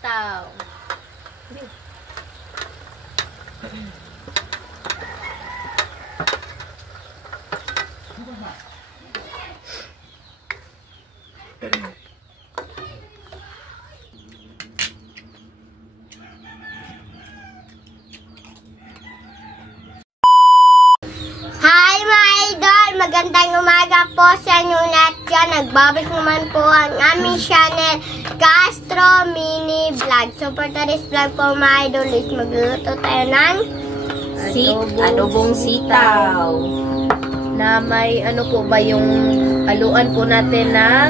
sitaw. Magandang umaga po sa inyo lahat dyan. Nagbabalik naman po ang aming channel, Castro Mini Vlog. So for today's vlog po mga idol is magluluto tayo ng adobong sitaw. Na may ano po ba yung haluan po natin na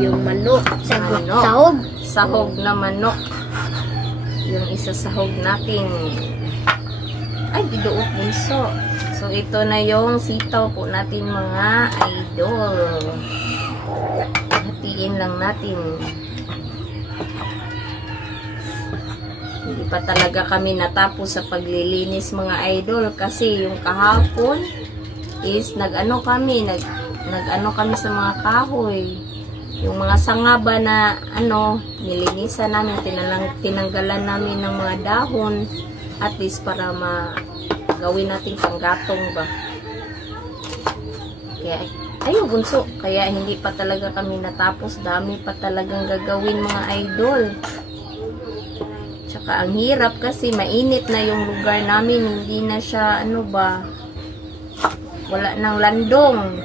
yung manok. Sahog. Sahog na manok. Yung isa sahog natin. Ay, giduot bunso. So, ito na yung sitaw po natin mga idol. Hatiin lang natin. Hindi pa talaga kami natapos sa paglilinis mga idol. Kasi yung kahapon is nag-ano kami sa mga kahoy. Yung mga sanga ba na nilinisan namin, tinanggalan namin ng mga dahon. At least para gawin natin panggatong ba. Kaya, ayun bunso. Kaya hindi pa talaga kami natapos. Dami pa talagang gagawin mga idol. Tsaka ang hirap kasi mainit na yung lugar namin. Hindi na siya, wala nang landong.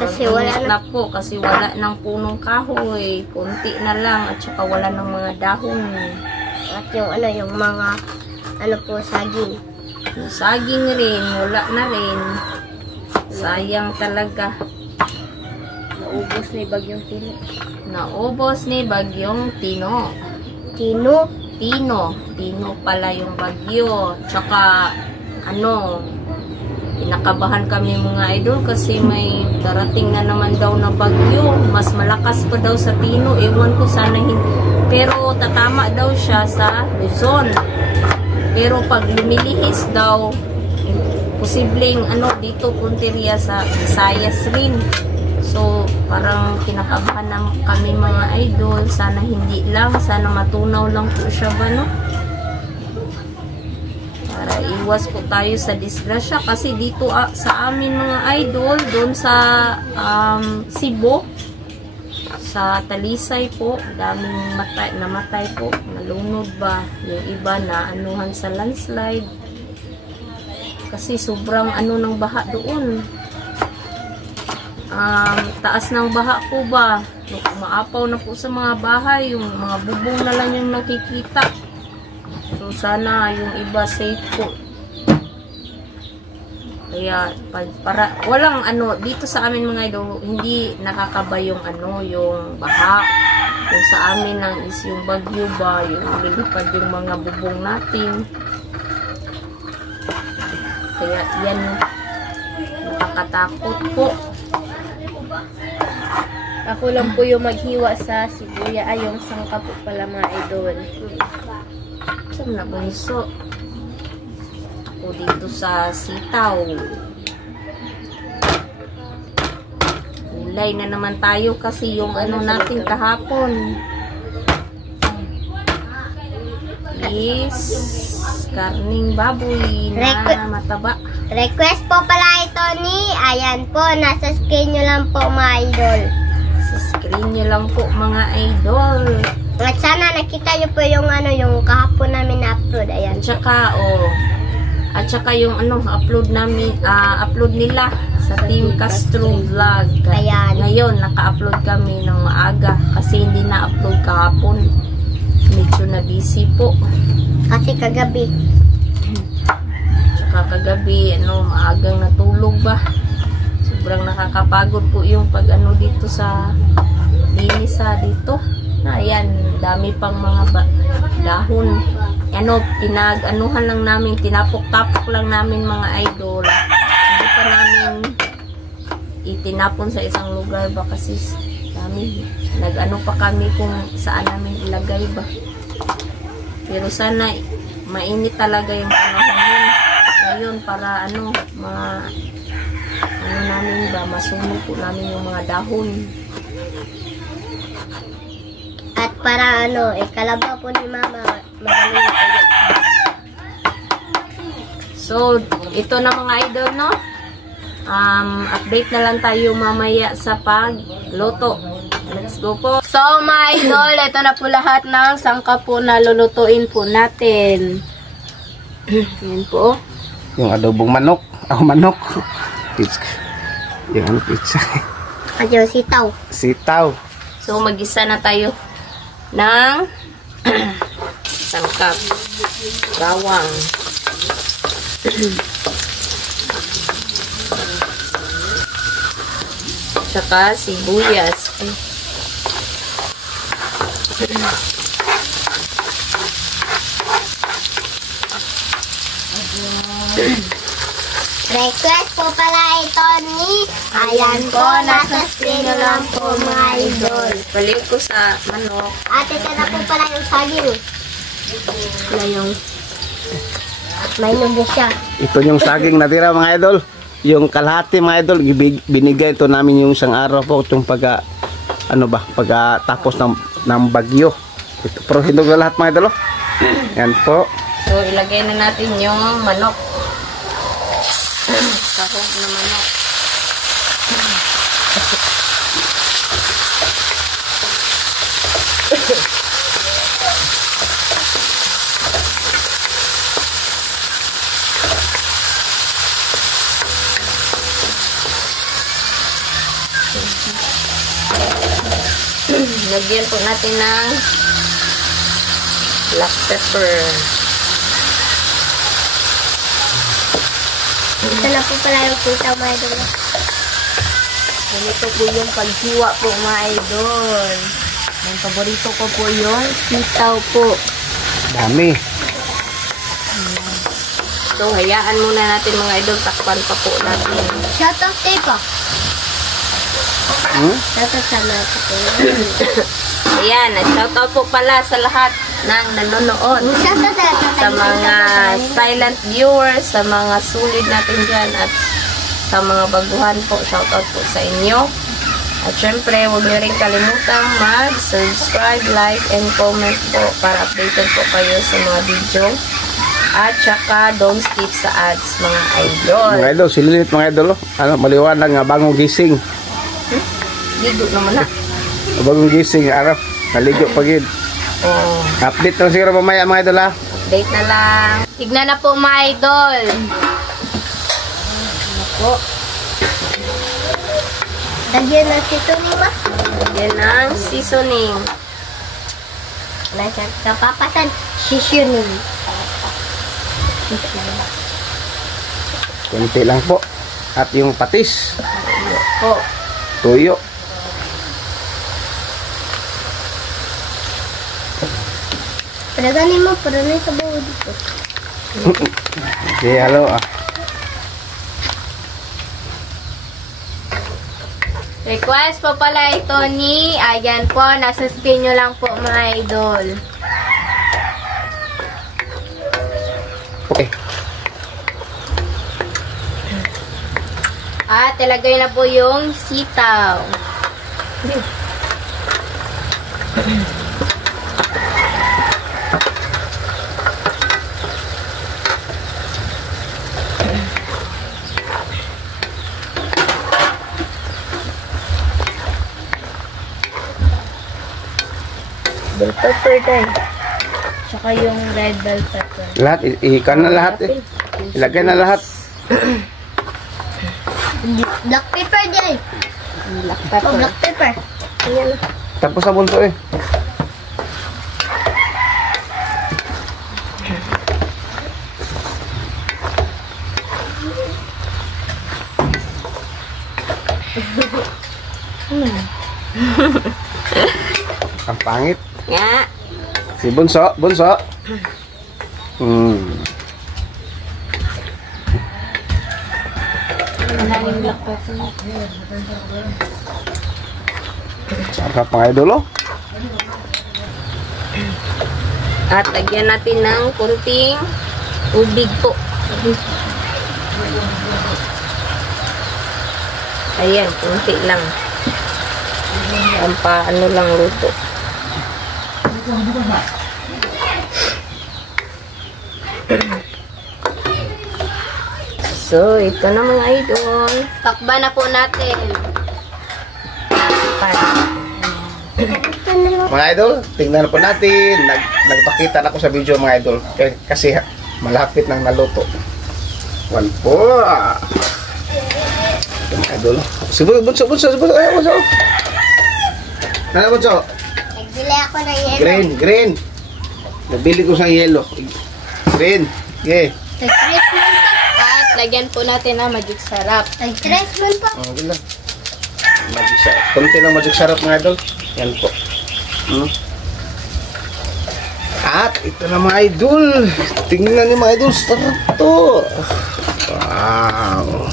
Kasi wala po. Kasi wala nang punong kahoy. Kunti na lang. At saka wala nang mga dahon. At yung mga saging. Yung saging rin, wala na rin. Sayang talaga. Naubos ni Bagyong Tino. Naubos ni Bagyong Tino. Tino pala yung bagyo. Tsaka, pinakabahan kami mga idol kasi may darating na naman daw na bagyo. Mas malakas pa daw sa Tino. Ewan ko sana hindi. Pero tatama daw siya sa Luzon. Pero pag lumilihis daw, posibleng dito punteriya sa Visayas rin. So, parang kinakabahan na kami mga idol. Sana hindi lang. Sana matunaw lang po siya ba, no? Para iwas po tayo sa disgrasya. Kasi dito sa amin mga idol, doon sa Cebu, sa Talisay po, daming namatay po, nalunod ba, yung iba na anuhan sa landslide kasi sobrang ng baha doon. Taas ng baha po ba, umaapaw na po sa mga bahay, yung mga bubong na lang yung nakikita. So sana yung iba safe po. Kaya para walang dito sa amin mga idol, hindi nakakaba yung yung baha. Yung sa amin lang is yung bagyo ba, yung lilipad yung mga bubong natin. Kaya yan nakakatakot po. Ako lang po yung maghiwa sa sibuya. Ay, yung sangka po pala mga idol. Saan na bunso? Ako dito sa sitaw. Gulay na naman tayo kasi yung natin kahapon is karning baboy na mataba. Request po pala ito ni, ayan po, nasa screen nyo lang po mga idol. Sa screen nyo lang po mga idol. At sana nakita nyo po yung yung kahapon namin na-upload. Ayan. At saka yung upload namin, upload nila sa Team Castro Vlog. Ayan. Ngayon, naka-upload kami ng maaga kasi hindi na-upload kahapon. Medyo na busy po. Kasi kagabi. Tsaka kagabi, maagang natulog ba. Sobrang nakakapagod po yung pag dito sa linisa dito. Ayan, dami pang mga dahon. Pinag-anuhan lang namin, tinapok-tapok lang namin mga idol. Hindi pa namin itinapon sa isang lugar ba kasi dami. Pa kami kung saan namin ilagay ba. Pero sana mainit talaga yung panahon yun. Ngayon para masunog po namin yung mga dahon. At para kalabaw po ni Mama. Magaling na kayo. So, ito na mga idol, no? Update na lang tayo mamaya sa pagluto. Let's go po. So, mga idol, ito na po lahat ng sangkap po na lulutuin po natin. Yan po. Yung adobong manok. Manok. Pizza. Yung pizza. At yung sitaw. Sitaw. So, mag-isa na tayo ng sangkap. Bawang. Tsaka sibuyas. Request po pala ito ni ayan po, nasa screen na lang po mga idol. Balik ko sa manok. At ito na po pala yung saging. Na yung May nubo siya. Ito yung saging natira mga idol. Yung kalahati mga idol, binigay ito namin yung isang araw po itong tapos ng bagyo. Ito, pero hindi ko lahat mga idol. Yan po. So, ilagay na natin yung manok. Sahog na manok. Lagyan po natin ng black pepper. Ito na po pala yung sitaw mga idol. Ganito po yung paghiwa po mga idol. Ang paborito ko po yung sitaw po. Dami. So, hayaan muna natin mga idol. Takpan pa po natin. Shout out tape ah. Shout out sa mga kapatid. Ayan, shoutout po pala sa lahat ng nanonood. Shout out Sa mga silent viewers, sa mga sulit natin dyan, at sa mga baguhan po, shoutout po sa inyo. At syempre, huwag niyo rin kalimutang mag-subscribe, like, and comment po para updated po kayo sa mga video. At saka, don't skip sa ads, mga idol. Mga idol, sililit mga idol. Maliwanag nga bagong gising. Ligo naman na. Bagong gising, araw. Naligo pagid. Oh, Update lang siguro mamaya mga idol ha. update na lang. Tignan na po mga idol. Ano po? Lagyan ng seasoning ba? Yan ang seasoning. Nasa kapapasan, seasoning. Kunti lang po. At yung patis. Po. Tuyo. Pagdanin mo, pagdanin sa buo dito. Okay, halo ah. Request po pala ito ni, ayan po, nasa screen nyo lang po mga idol. Okay. At ilagay na po yung sitaw. Bell pepper din. Tsaka yung red bell pepper. Lahat, ikan na lahat eh. Ilagay na lahat. Black pepper din. Black Oh, pepper. black pepper. Ayan. Tapos sa bunso eh. Ang pangit. Nga. Si bunso, bunso. Maraming black pepper. Sarap mga idol oh. At lagyan natin ng kunting tubig po. Ayan, kunti lang. Ang paano lang luto. So, ito na mga idol. Takba na po natin. Mga idol, tingnan po natin. Nagpakita na ako sa video mga idol. Kasi malapit nang naluto. One po. Mga idol. Bunso. Ayaw, bunso. Nana, bunso. Nagbili ako ng yelo. Green. Nabili ko sa yellow. Green. Yeah. Nag-stress man po. At lagyan po natin na magic sarap. Nag-stress man po. Okay lang. Magic syrup. Kunti lang magic syrup mga idol. Yan po. At ito na mga idol. Tingnan niyo mga idol. Sarap to. Wow.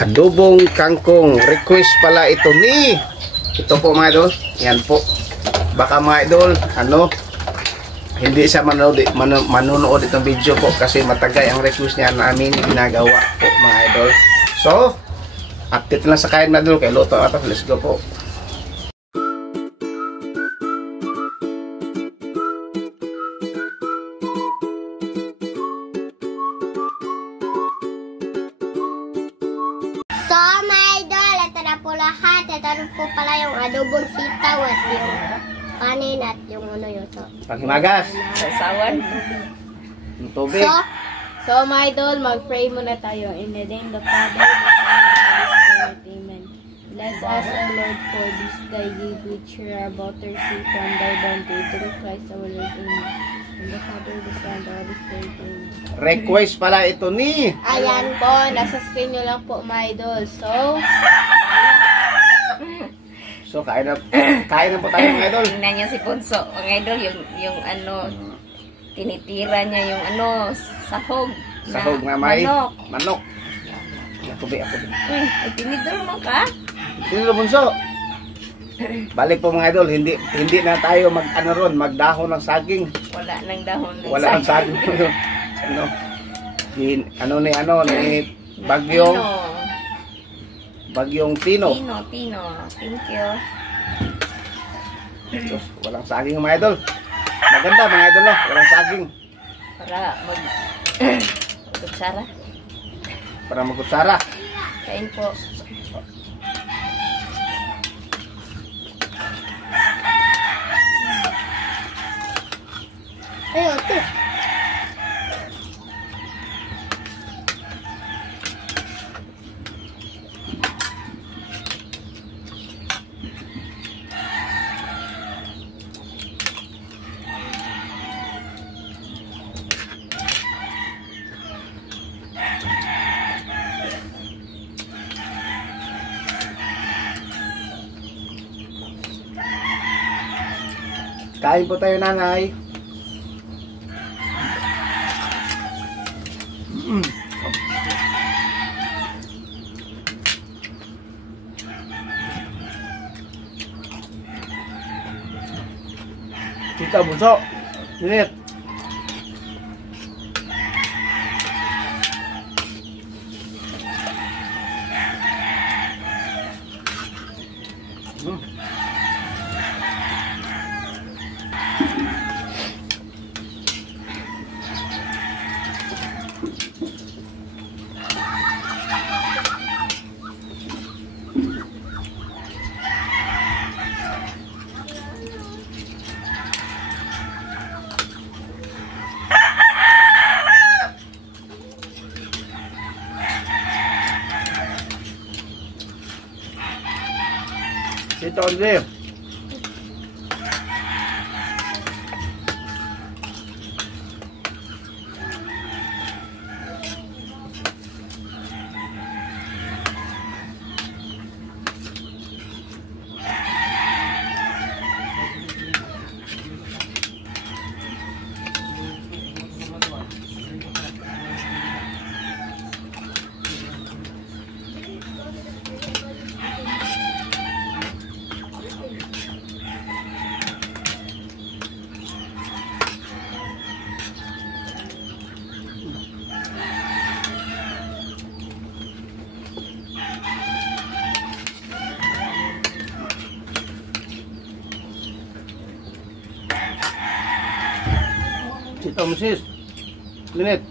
Adobong kangkong. Request pala ito ni. Ito po mga idol. Yan po. Baka mga idol, hindi siya manonood itong video po kasi matagay ang request niya namin ginagawa po mga idol. So, update lang sa kain mga idol. Kay luto ata. Let's go po. So, mga idol, ito na po lahat. Ito na po pala yung adobong sitaw at yung kanin at yung yung so. Paghimagas. Sausawan. Yung tubig. So, mga idol, mag-pray muna tayo. In the name of the Father, the Son, and the Holy Spirit. Amen. Bless us, O Lord, for this thy gift which we are about to receive from thy bounty. Through Christ our Lord. Amen. In the Father, the Son, and the Holy Spirit. Amen. Request pala ito ni. Ayan po, nasa screen nyo lang po, mga idol. So, kain na po tayo mga idol. Tingnan niyo si Ponso, mga idol, yung tinitira niya yung sahog. Sahog na may manok. Akubi. Uy, ay tinidor mo ka? Sino bunso? Balik po mga idol, hindi na tayo magdahon ng saging. Wala nang dahon. Wala ng saging. Ni Bagyong Tino. Tino. Thank you. Diyos, walang saging mga idol. Maganda mga idol, no? Walang saging. Para magkutsara. Para magkutsara. Kain po. Ayun, ito. Kain po tayo nanay. Tita bunso. Dinit. Tito Andre. Ito, Mrs. Linit.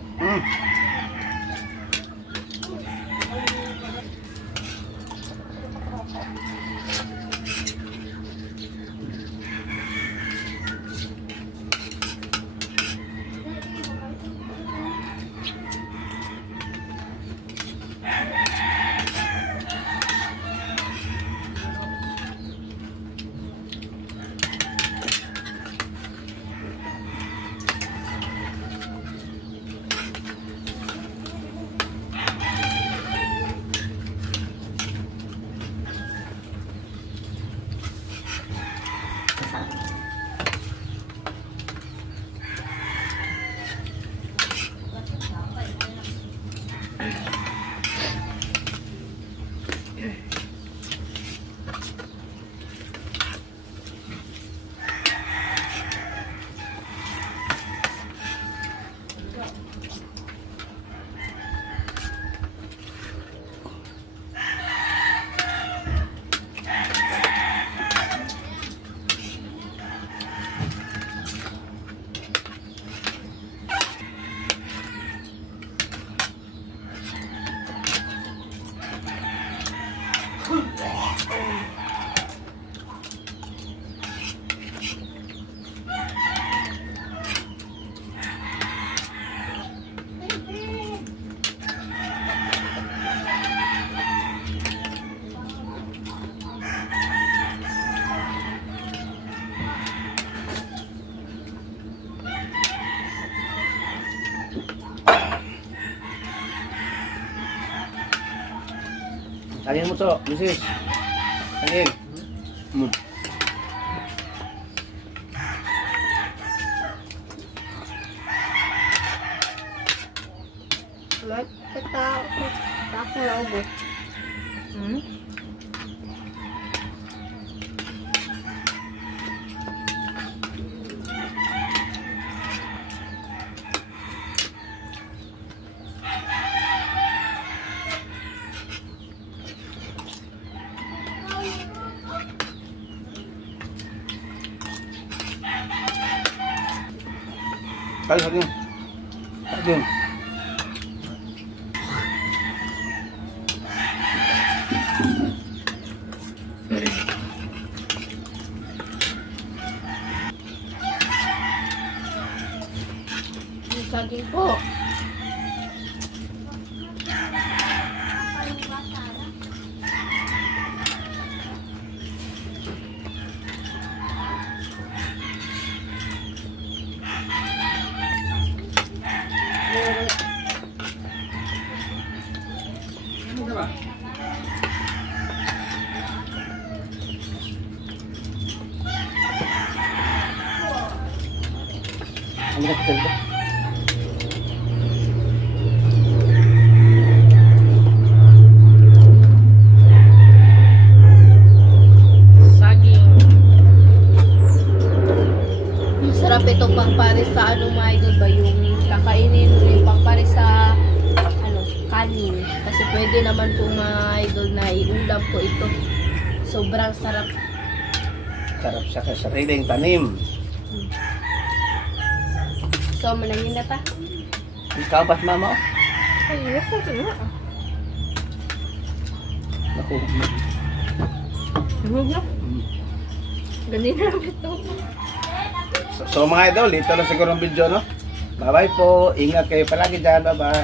Kanin mo to, Mrs. Kanin. Ako na ubos. Kanin. Kanin. Saging po. Ano ka ito? Saging. Masarap itong pangpares sa ano mga idol ba? Yung kakainin, yung pangpares sa ano, kanin. Kasi pwede naman po mga idol na iulam po ito. Sobrang sarap. Sarap siya sa sariling tanim. So, manangin na ta. Ikaw ba't mama? Ay, yes, okay na. Naku. Huwag na. Ganun na lang ito. So mga idol, dito na siguro ang video, no? Bye-bye po. Ingat kayo palagi dyan. Bye-bye.